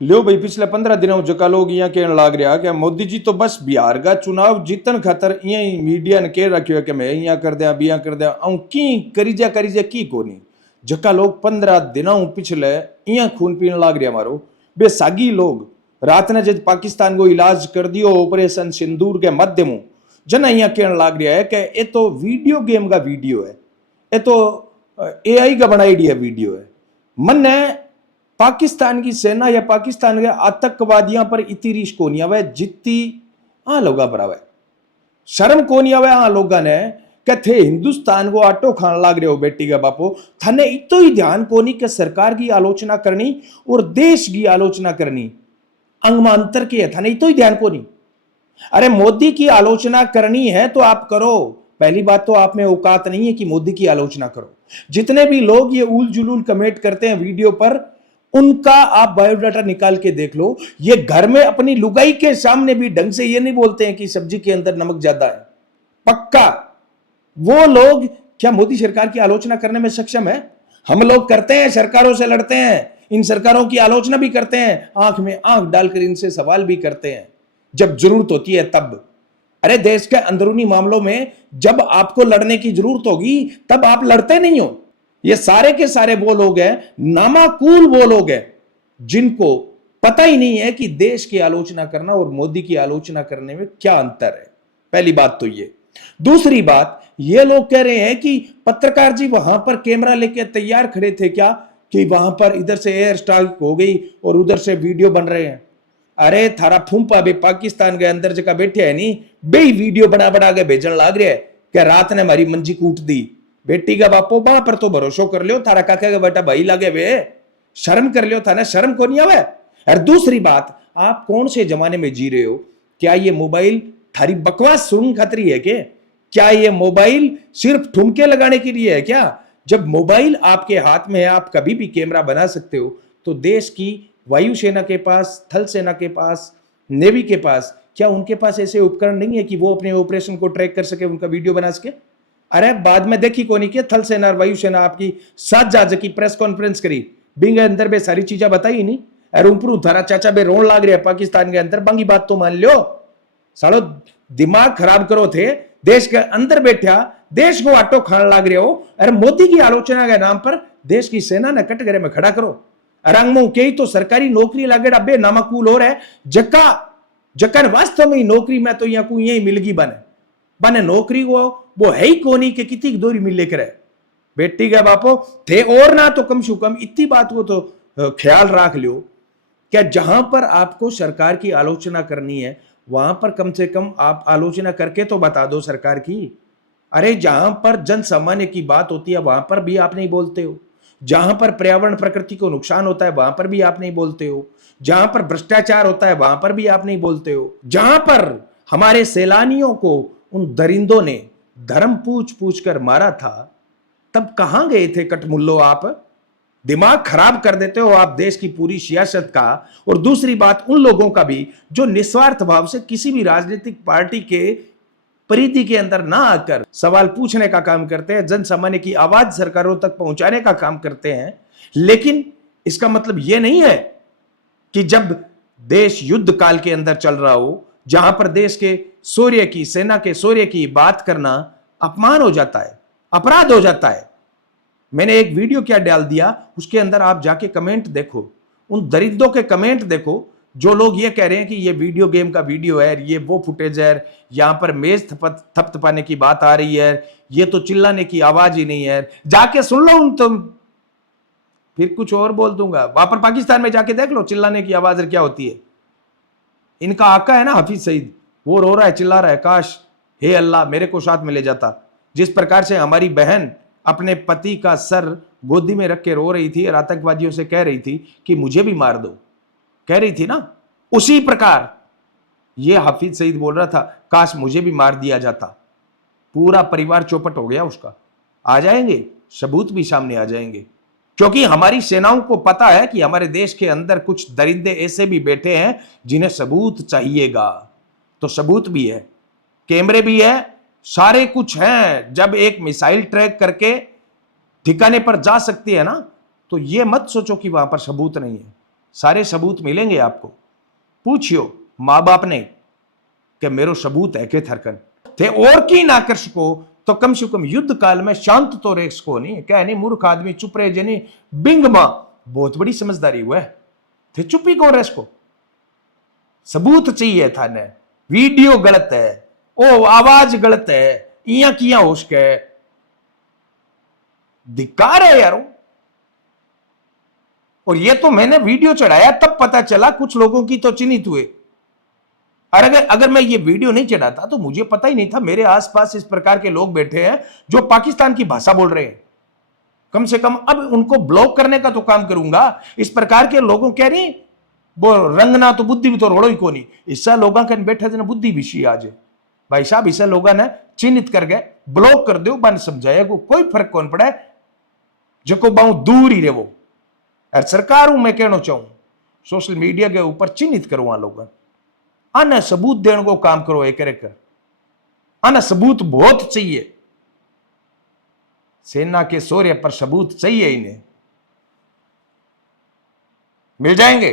लो भाई पिछले 15 दिनों जका लोग यहाँ कहने लाग रहा कि मोदी जी तो बस बिहार का चुनाव जीतन खातर यही मीडिया ने कह रखियो कि मैं यहाँ कर दिया बिया कर दिया औ की करीजा की कोनी जका लोग 15 दिनों पिछले यहाँ खून पीने लाग रहा मारो बेसागी लोग रात ने जब पाकिस्तान को इलाज कर दियो ऑपरेशन सिंदूर के माध्यमों जना यहाँ कहने लाग रहा है कि ये तो वीडियो गेम का वीडियो है, ये तो AI का बनाई दिया वीडियो है। मन पाकिस्तान की सेना या पाकिस्तान के आतंकवादियों पर इतनी रीस को नहीं आवे जितनी लोगों पर आवे, शर्म को नहीं आवे लोगों ने कि थे हिंदुस्तान को आटो खान लाग रहे हो बेटी का बापो, थाने इतो ही ध्यान को नहीं कि सरकार की आलोचना करनी और देश की आलोचना करनी अंगमांतर की है, थाने इतो ही ध्यान को नहीं। अरे मोदी की आलोचना करनी है तो आप करो, पहली बात तो आप में औकात नहीं है कि मोदी की आलोचना करो। जितने भी लोग ये उल जुलूल कमेंट करते हैं वीडियो पर, उनका आप बायोडाटा निकाल के देख लो, ये घर में अपनी लुगाई के सामने भी ढंग से ये नहीं बोलते हैं कि सब्जी के अंदर नमक ज्यादा है। पक्का वो लोग क्या मोदी सरकार की आलोचना करने में सक्षम है? हम लोग करते हैं, सरकारों से लड़ते हैं, इन सरकारों की आलोचना भी करते हैं, आंख में आंख डालकर इनसे सवाल भी करते हैं जब जरूरत होती है तब। अरे देश के अंदरूनी मामलों में जब आपको लड़ने की जरूरत होगी तब आप लड़ते नहीं हो। ये सारे के सारे वो लोग हैं, नामाकूल वो लोग हैं जिनको पता ही नहीं है कि देश की आलोचना करना और मोदी की आलोचना करने में क्या अंतर है। पहली बात तो ये। दूसरी बात, ये लोग कह रहे हैं कि पत्रकार जी वहां पर कैमरा लेके तैयार खड़े थे क्या कि वहां पर इधर से एयर स्ट्राइक हो गई और उधर से वीडियो बन रहे हैं। अरे थारा फूंपा बे पाकिस्तान के अंदर जगह बैठे है नहीं बे वीडियो बना बना के भेजन लाग रहे है कि रात ने हमारी मंजी कूट दी। बेटी का बापो वहां पर तो भरोसा कर लियो, थारा काका का बेटा भाई लागे वे, शर्म कर लियो, था ना शर्म को नहीं आवे। और दूसरी बात, आप कौन से जमाने में जी रहे हो? क्या ये मोबाइल थारी बकवास सुन खतरी है क्या ये मोबाइल सिर्फ ठुमके लगाने के लिए है क्या? जब मोबाइल आपके हाथ में है, आप कभी भी कैमरा बना सकते हो, तो देश की वायुसेना के पास, थल सेना के पास, नेवी के पास, क्या उनके पास ऐसे उपकरण नहीं है कि वो अपने ऑपरेशन को ट्रैक कर सके, उनका वीडियो बना सके? अरे बाद में देखी कोनी के थल सेना और वायुसेना आपकी सात जाज की प्रेस कॉन्फ्रेंस करी, बिंग अंदर बे सारी चीजें बताई नहीं। अरे ऊपर थारा चाचा बे रोन लाग रहा है पाकिस्तान के अंदर, बंगी बात तो मान लो। सालो दिमाग खराब करो थे, देश के अंदर बैठा देश को आटो खान लाग रहे हो। अरे मोदी की आलोचना के नाम पर देश की सेना ने कटघरे में खड़ा करो। रंगमो के तो सरकारी नौकरी लागे डब्बे नामाकूल हो रहे जक्का जक्कर वास्तव में नौकरी में तो यहाँ को यही मिलगी बने नौकरी वो है ही कोनी के कितनी दोरी मिल लेकर है। बेटी का बापो थे और ना तो कम से कम इतनी बात को तो ख्याल रख लियो क्या जहां पर आपको सरकार की आलोचना करनी है वहां पर कम से कम आप आलोचना करके तो बता दो सरकार की। अरे जहां पर जन सामान्य की बात होती है वहां पर भी आप नहीं बोलते हो, जहां पर पर्यावरण प्रकृति को नुकसान होता है वहां पर भी आप नहीं बोलते हो, जहां पर भ्रष्टाचार होता है वहां पर भी आप नहीं बोलते हो, जहां पर हमारे सैलानियों को उन दरिंदों ने धर्म पूछ पूछ कर मारा था तब कहां गए थे कटमुल्लो? आप दिमाग खराब कर देते हो आप देश की पूरी सियासत का। और दूसरी बात उन लोगों का भी जो निस्वार्थ भाव से किसी भी राजनीतिक पार्टी के परिधि के अंदर ना आकर सवाल पूछने का काम करते हैं, जन सामान्य की आवाज सरकारों तक पहुंचाने का काम करते हैं। लेकिन इसका मतलब यह नहीं है कि जब देश युद्ध काल के अंदर चल रहा हो, जहां पर देश के शौर्य की, सेना के शौर्य की बात करना अपमान हो जाता है, अपराध हो जाता है। मैंने एक वीडियो क्या डाल दिया, उसके अंदर आप जाके कमेंट देखो, उन दरिंदों के कमेंट देखो जो लोग ये कह रहे हैं कि ये वीडियो गेम का वीडियो है, ये वो फुटेज है, यहां पर मेज थपथपाने की बात आ रही है, ये तो चिल्लाने की आवाज ही नहीं है। जाके सुन लो तुम, फिर कुछ और बोल दूंगा। वहां पर पाकिस्तान में जाके देख लो चिल्लाने की आवाज क्या होती है। इनका आका है ना हाफिज सईद, वो रो रहा है, चिल्ला रहा है, काश हे अल्लाह मेरे को साथ में ले जाता। जिस प्रकार से हमारी बहन अपने पति का सर गोदी में रख के रो रही थी और आतंकवादियों से कह रही थी कि मुझे भी मार दो, कह रही थी ना, उसी प्रकार ये हाफिज सईद बोल रहा था काश मुझे भी मार दिया जाता। पूरा परिवार चौपट हो गया उसका। आ जाएंगे सबूत भी सामने आ जाएंगे, क्योंकि हमारी सेनाओं को पता है कि हमारे देश के अंदर कुछ दरिंदे ऐसे भी बैठे हैं जिन्हें सबूत चाहिएगा। तो सबूत भी है, कैमरे भी है, सारे कुछ हैं। जब एक मिसाइल ट्रैक करके ठिकाने पर जा सकती है ना, तो ये मत सोचो कि वहां पर सबूत नहीं है। सारे सबूत मिलेंगे आपको। पूछियो माँ बाप ने कि मेरो सबूत है के थरकन थे और की ना कर सको तो कम से कम युद्ध काल में शांत तो रह सको नहीं। क्या नहीं मूर्ख आदमी चुप रहे जनी बिंग मां बहुत बड़ी समझदारी हुआ है थे चुप्पी कौन रह सको। सबूत चाहिए था ने वीडियो गलत है ओ आवाज गलत है इया किया हो सके धिक्कार है यारो। और ये तो मैंने वीडियो चढ़ाया तब पता चला कुछ लोगों की तो चिन्हित हुए। और अगर मैं ये वीडियो नहीं चढ़ाता तो मुझे पता ही नहीं था मेरे आसपास इस प्रकार के लोग बैठे हैं जो पाकिस्तान की भाषा बोल रहे हैं। कम से कम अब उनको ब्लॉक करने का तो काम करूंगा। इस प्रकार के लोगों कह रही वो रंगना तो बुद्धि भी तो रोड़ो ही को नहीं इससे लोगों के बैठे जना बुद्धि भी आज भाई साहब इसे लोगों ने चिन्हित कर गए ब्लॉक कर दो बन समझाया को कोई फर्क कौन पड़ा है जो बाऊ दूर ही रहो। और सरकार हूं मैं कहना चाहूं सोशल मीडिया के ऊपर चिन्हित करो वहां लोग आना सबूत देने को काम करो एक कर आना सबूत बहुत चाहिए। सेना के शौर्य पर सबूत चाहिए इन्हें मिल जाएंगे।